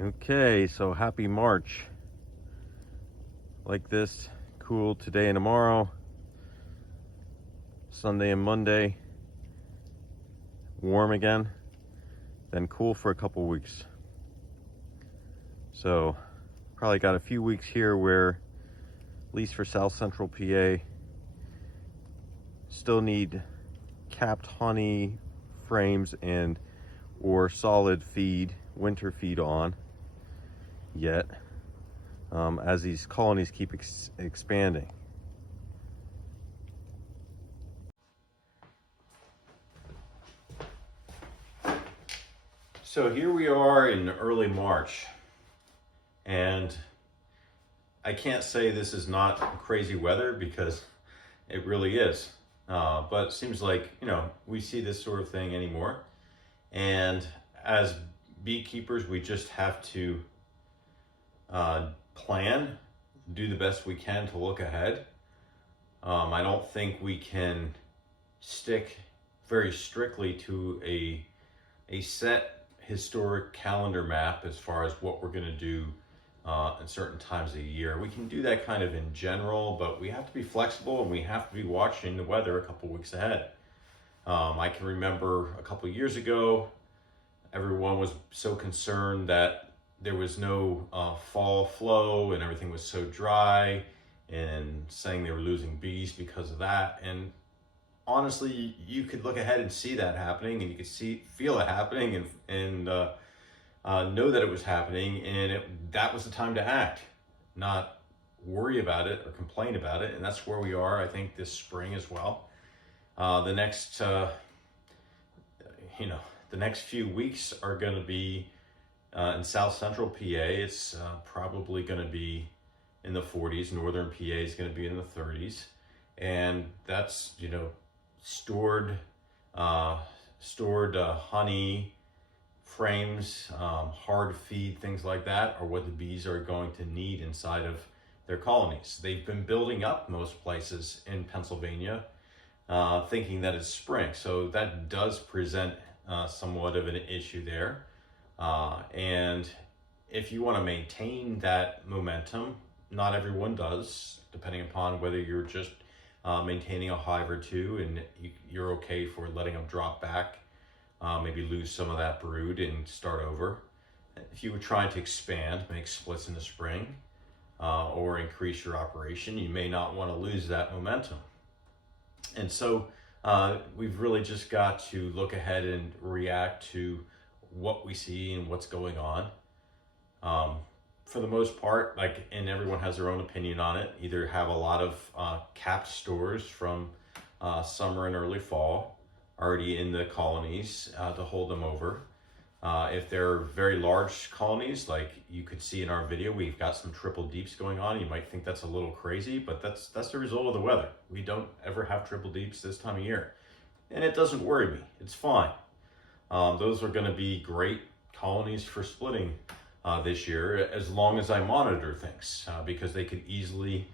Okay, so happy March. Like this, cool today and tomorrow, Sunday and Monday, warm again, then cool for a couple weeks. So probably got a few weeks here where, at least for South Central PA, still need capped honey frames and or solid feed, winter feed on yet, as these colonies keep expanding. So here we are in early March, and I can't say this is not crazy weather because it really is. But it seems like, we see this sort of thing anymore. And as beekeepers, we just have to plan, do the best we can to look ahead. I don't think we can stick very strictly to a set historic calendar map as far as what we're going to do at certain times of the year. We can do that kind of in general, but we have to be flexible and we have to be watching the weather a couple weeks ahead. I can remember a couple years ago, everyone was so concerned that there was no fall flow and everything was so dry, and saying they were losing bees because of that. And honestly, you could look ahead and see that happening, and you could feel it happening, and know that it was happening, and that was the time to act, not worry about it or complain about it. And that's where we are, I think, this spring as well. The next few weeks are going to be in South Central PA. It's probably going to be in the 40s. Northern PA is going to be in the 30s, and that's stored honey frames, hard feed, things like that are what the bees are going to need inside of their colonies. They've been building up most places in Pennsylvania, thinking that it's spring, so that does present somewhat of an issue there. And if you want to maintain that momentum, not everyone does, depending upon whether you're just maintaining a hive or two and you're okay for letting them drop back, maybe lose some of that brood and start over. If you were trying to expand, make splits in the spring, or increase your operation, you may not want to lose that momentum. And so we've really just got to look ahead and react to what we see and what's going on. For the most part, and everyone has their own opinion on it, either have a lot of capped stores from summer and early fall already in the colonies to hold them over. If they're very large colonies, like you could see in our video, we've got some triple deeps going on. You might think that's a little crazy, but that's the result of the weather. We don't ever have triple deeps this time of year, and it doesn't worry me. It's fine. Those are going to be great colonies for splitting this year, as long as I monitor things, because they could easily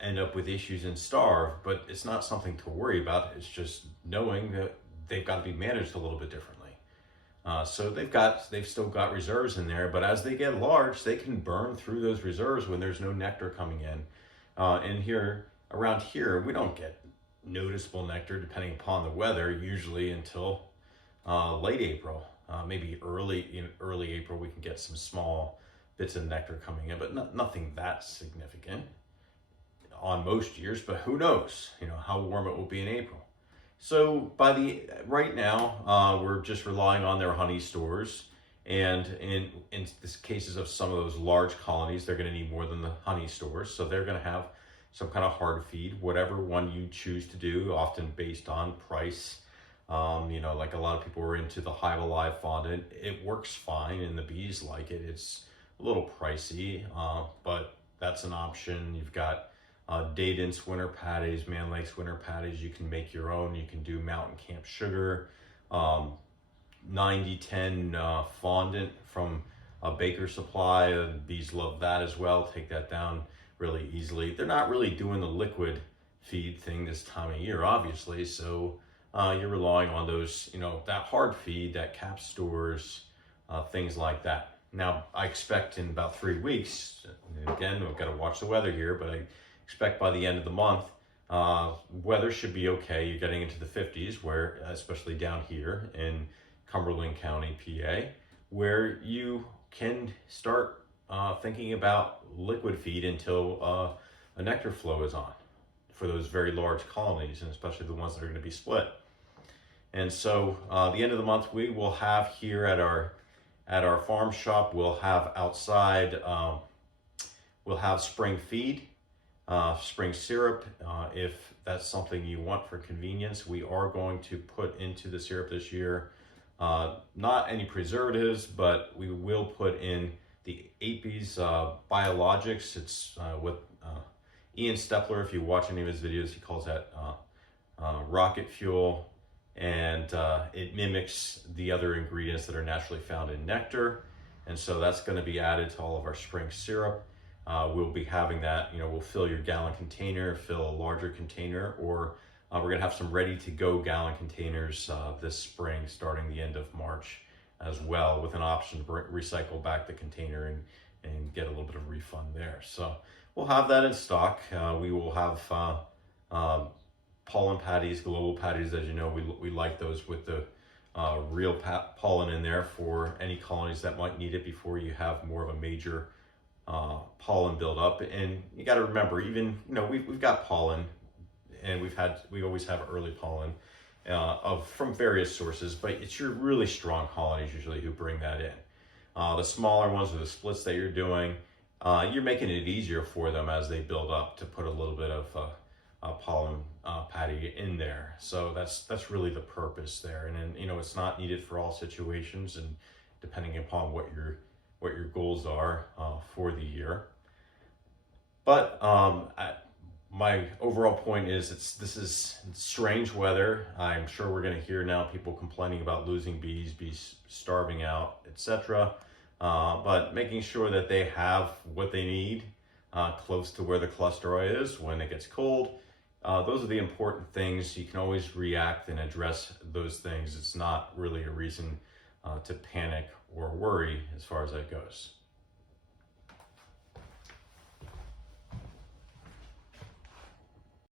end up with issues and starve, but it's not something to worry about. It's just knowing that they've got to be managed a little bit differently. So they've still got reserves in there, but as they get large, they can burn through those reserves when there's no nectar coming in. And around here, we don't get noticeable nectar depending upon the weather, usually until late April. Maybe early April, we can get some small bits of nectar coming in, but nothing that significant on most years. But who knows, how warm it will be in April. So right now, we're just relying on their honey stores. And in the cases of some of those large colonies, they're going to need more than the honey stores. So they're going to have some kind of hard feed, whatever one you choose to do, often based on price. Like a lot of people are into the Hive Alive fondant. It works fine and the bees like it. It's a little pricey, but that's an option. You've got Dayton's winter patties, Man Lake's winter patties. You can make your own. You can do Mountain Camp Sugar, 90-10 fondant from a Baker Supply. The bees love that as well. Take that down really easily. They're not really doing the liquid feed thing this time of year, obviously, so you're relying on those, that hard feed, that cap stores, things like that. Now, I expect in about 3 weeks, and again, we've got to watch the weather here, but I expect by the end of the month, weather should be okay. You're getting into the 50s, where, especially down here in Cumberland County, PA, where you can start thinking about liquid feed until a nectar flow is on for those very large colonies, and especially the ones that are going to be split. And so the end of the month, we will have here at our farm shop, we'll have outside, we'll have spring feed, spring syrup. If that's something you want for convenience, we are going to put into the syrup this year, not any preservatives, but we will put in the Apes biologics. It's with Ian Stepler. If you watch any of his videos, he calls that rocket fuel. And it mimics the other ingredients that are naturally found in nectar. And so that's going to be added to all of our spring syrup. We'll be having that, we'll fill your gallon container, fill a larger container, or we're going to have some ready to go gallon containers this spring, starting the end of March as well, with an option to recycle back the container and get a little bit of refund there. So we'll have that in stock. We will have pollen patties, global patties, as you know, we like those with the real pollen in there for any colonies that might need it before you have more of a major pollen buildup. And you got to remember, even we've got pollen, and we always have early pollen from various sources, but it's your really strong colonies usually who bring that in. The smaller ones or the splits that you're doing, you're making it easier for them as they build up to put a little bit of pollen patty in there. So that's really the purpose there. And then it's not needed for all situations, and depending upon what your goals are for the year. But my overall point is this is strange weather. I'm sure we're going to hear now people complaining about losing bees starving out, etc. But making sure that they have what they need close to where the cluster is when it gets cold. Those are the important things. You can always react and address those things. It's not really a reason to panic or worry as far as that goes.